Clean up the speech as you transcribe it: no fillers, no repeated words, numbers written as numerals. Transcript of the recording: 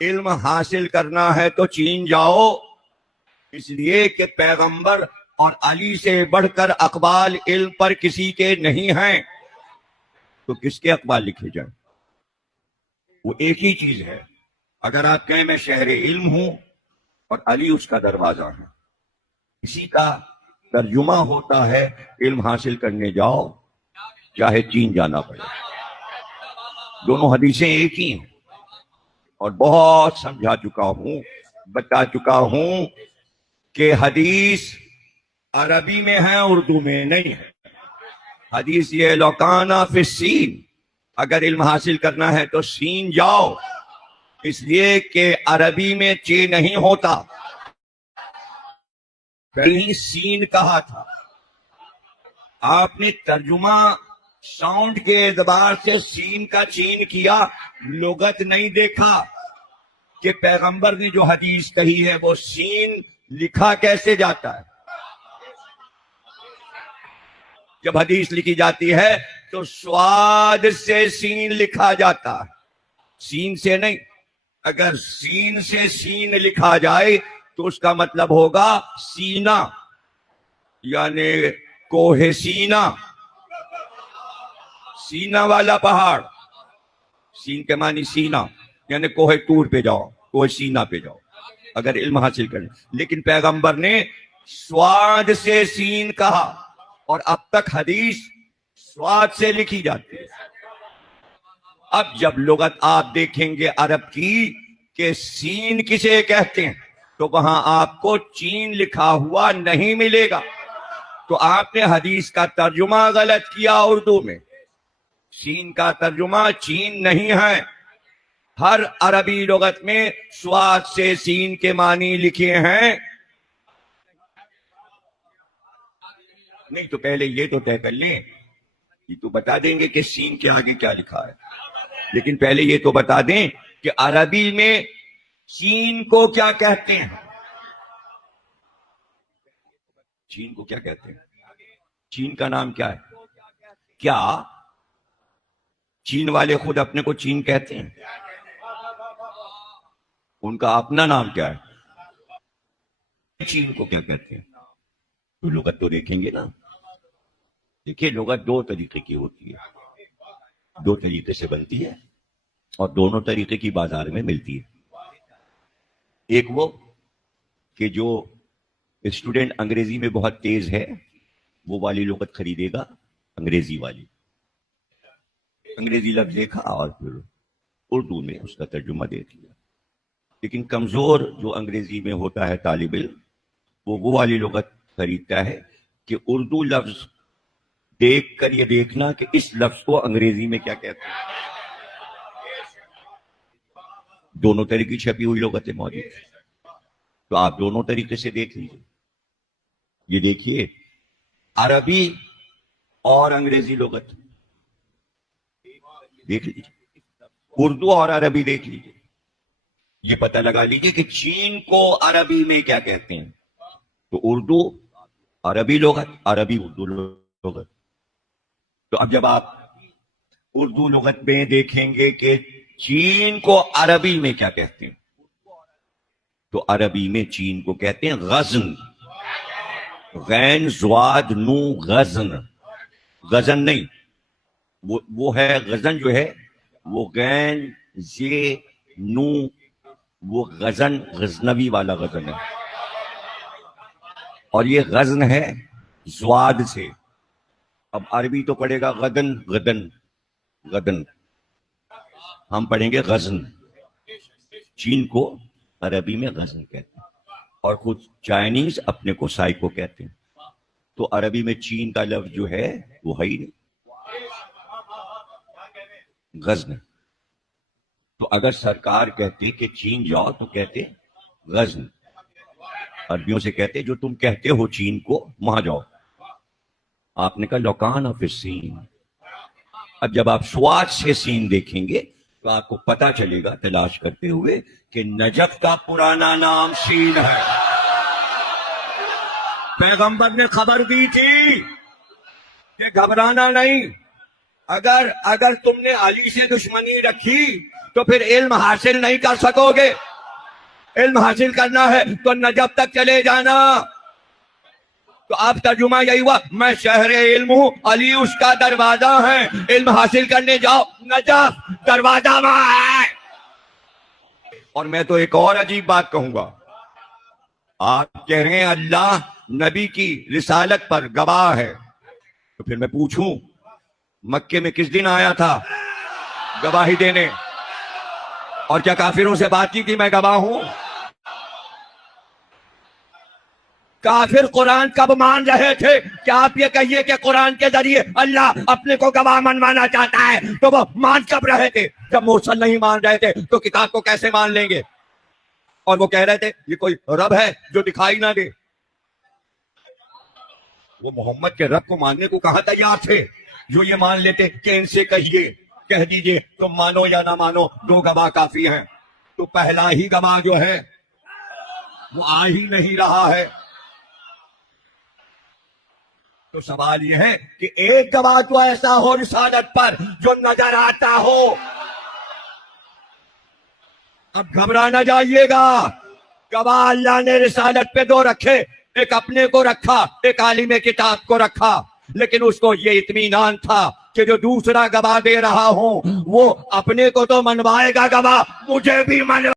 علم حاصل کرنا ہے تو چین جاؤ، اس لیے کہ پیغمبر اور علی سے بڑھ کر اقبال علم پر کسی کے نہیں ہیں، تو کس کے اقبال لکھے جائیں؟ وہ ایک ہی چیز ہے، اگر آپ کہیں میں شہر علم ہوں اور علی اس کا دروازہ ہے، اسی کا ترجمہ ہوتا ہے علم حاصل کرنے جاؤ چاہے چین جانا پڑے۔ دونوں حدیثیں ایک ہی ہیں، اور بہت سمجھا چکا ہوں، بتا چکا ہوں کہ حدیث عربی میں ہے، اردو میں نہیں ہے۔ حدیث یہ لوکانا فی السین، اگر علم حاصل کرنا ہے تو سین جاؤ، اس لیے کہ عربی میں چی نہیں ہوتا، کہیں سین کہا تھا۔ آپ نے ترجمہ ساؤنڈ کے اعتبار سے سین کا چین کیا، لغت نہیں دیکھا کہ پیغمبر نے جو حدیث کہی ہے وہ سین لکھا کیسے جاتا ہے۔ جب حدیث لکھی جاتی ہے تو سواد سے سین لکھا جاتا ہے، سین سے نہیں۔ اگر سین سے سین لکھا جائے تو اس کا مطلب ہوگا سینا، یعنی کوہ سینا، سینا والا پہاڑ۔ سین کے معنی سینا، یعنی کوہ طور پہ جاؤ، کوہ سینا پہ جاؤ اگر علم حاصل کریں۔ لیکن پیغمبر نے سواد سے سین کہا، اور اب تک حدیث سواد سے لکھی جاتی ہے۔ اب جب لغت آپ دیکھیں گے عرب کی کہ سین کسے کہتے ہیں تو وہاں آپ کو چین لکھا ہوا نہیں ملے گا، تو آپ نے حدیث کا ترجمہ غلط کیا۔ اردو میں سین کا ترجمہ چین نہیں ہے، ہر عربی لغت میں سواد سے سین کے معنی لکھے ہیں۔ نہیں تو پہلے یہ تو طے کر لیں، یہ تو بتا دیں گے کہ سین کے آگے کیا لکھا ہے، لیکن پہلے یہ تو بتا دیں کہ عربی میں چین کو کیا کہتے ہیں۔ چین کو کیا کہتے ہیں؟ چین کا نام کیا ہے؟ کیا چین والے خود اپنے کو چین کہتے ہیں؟ ان کا اپنا نام کیا ہے؟ چین کو کیا کہتے ہیں؟ تو لغت تو دیکھیں گے نا۔ دیکھیے لغت دو طریقے کی ہوتی ہے، دو طریقے سے بنتی ہے، اور دونوں طریقے کی بازار میں ملتی ہے۔ ایک وہ کہ جو اسٹوڈنٹ انگریزی میں بہت تیز ہے وہ والی لغت خریدے گا، انگریزی والی، انگریزی لفظ دیکھا اور پھر اردو میں اس کا ترجمہ دیکھ لیا۔ لیکن کمزور جو انگریزی میں ہوتا ہے طالب علم، وہ والی لغت خریدتا ہے کہ اردو لفظ دیکھ کر یہ دیکھنا کہ اس لفظ کو انگریزی میں کیا کہتے ہیں۔ دونوں طرح کی چھپی ہوئی لغتیں موجود ہیں، تو آپ دونوں طریقے سے دیکھ لیجیے۔ یہ دیکھیے عربی اور انگریزی لغت دیکھ لیجیے، اردو اور عربی دیکھ لیجیے، یہ پتہ لگا لیجیے کہ چین کو عربی میں کیا کہتے ہیں۔ تو اردو عربی لغت، عربی اردو لغت۔ تو اب جب آپ اردو لغت میں دیکھیں گے کہ چین کو عربی میں کیا کہتے ہیں، تو عربی میں چین کو کہتے ہیں غزن، غین زواد نو غزن، غزن نہیں، وہ ہے غزن جو ہے وہ غین زی نو، وہ غزن غزنوی والا غزن ہے، اور یہ غزن ہے زواد سے۔ اب عربی تو پڑھے گا غدن، غدن غدن، ہم پڑھیں گے غزن۔ چین کو عربی میں غزن کہتے ہیں، اور خود چائنیز اپنے کو سائیکو کہتے ہیں۔ تو عربی میں چین کا لفظ جو ہے وہ ہے ہی نہیں، غزن۔ تو اگر سرکار کہتے کہ چین جاؤ تو کہتے غزن، عربیوں سے کہتے جو تم کہتے ہو چین کو وہاں جاؤ۔ آپ نے کہا لوکان فی السین۔ اب جب آپ سواد سے سین دیکھیں گے تو آپ کو پتا چلے گا تلاش کرتے ہوئے کہ نجف کا پرانا نام سین ہے۔ پیغمبر نے خبر دی تھی کہ گھبرانا نہیں، اگر تم نے علی سے دشمنی رکھی تو پھر علم حاصل نہیں کر سکو گے. علم حاصل کرنا ہے تو نجف تک چلے جانا. تو اب ترجمہ یہی ہوا, میں شہر علم ہوں, علی اس کا دروازہ ہے. علم حاصل کرنے جاؤ, نجف دروازہ وہاں ہے. اور میں تو ایک اور عجیب بات کہوں گا. آپ کہہ رہے ہیں اللہ نبی کی رسالت پر گواہ ہے, تو پھر میں پوچھوں مکے میں کس دن آیا تھا گواہی دینے؟ اور کیا کافروں سے بات کی تھی میں گواہ ہوں؟ کافر قرآن کب مان رہے تھے؟ کیا آپ یہ کہیے کہ قرآن کے ذریعے اللہ اپنے کو گواہ منوانا چاہتا ہے تو وہ مان کب رہے تھے؟ جب مرسل نہیں مان رہے تھے تو کتاب کو کیسے مان لیں گے؟ اور وہ کہہ رہے تھے یہ کوئی رب ہے جو دکھائی نہ دے. وہ محمد کے رب کو ماننے کو کہاں تیار تھے جو یہ مان لیتے کہ ان سے کہیے, کہہ دیجئے تم مانو یا نہ مانو, 2 گواہ کافی ہیں. تو پہلا ہی گواہ جو ہے وہ آ ہی نہیں رہا ہے. تو سوال یہ ہے کہ ایک گواہ تو ایسا ہو رسالت پر جو نظر آتا ہو. اب گھبرا نہ جائیے گا, گواہ اللہ نے رسالت پہ 2 رکھے, ایک اپنے کو رکھا, ایک عالم کتاب کو رکھا. لیکن اس کو یہ اطمینان تھا کہ جو دوسرا گواہ دے رہا ہوں وہ اپنے کو تو منوائے گا گواہ, مجھے بھی منوائے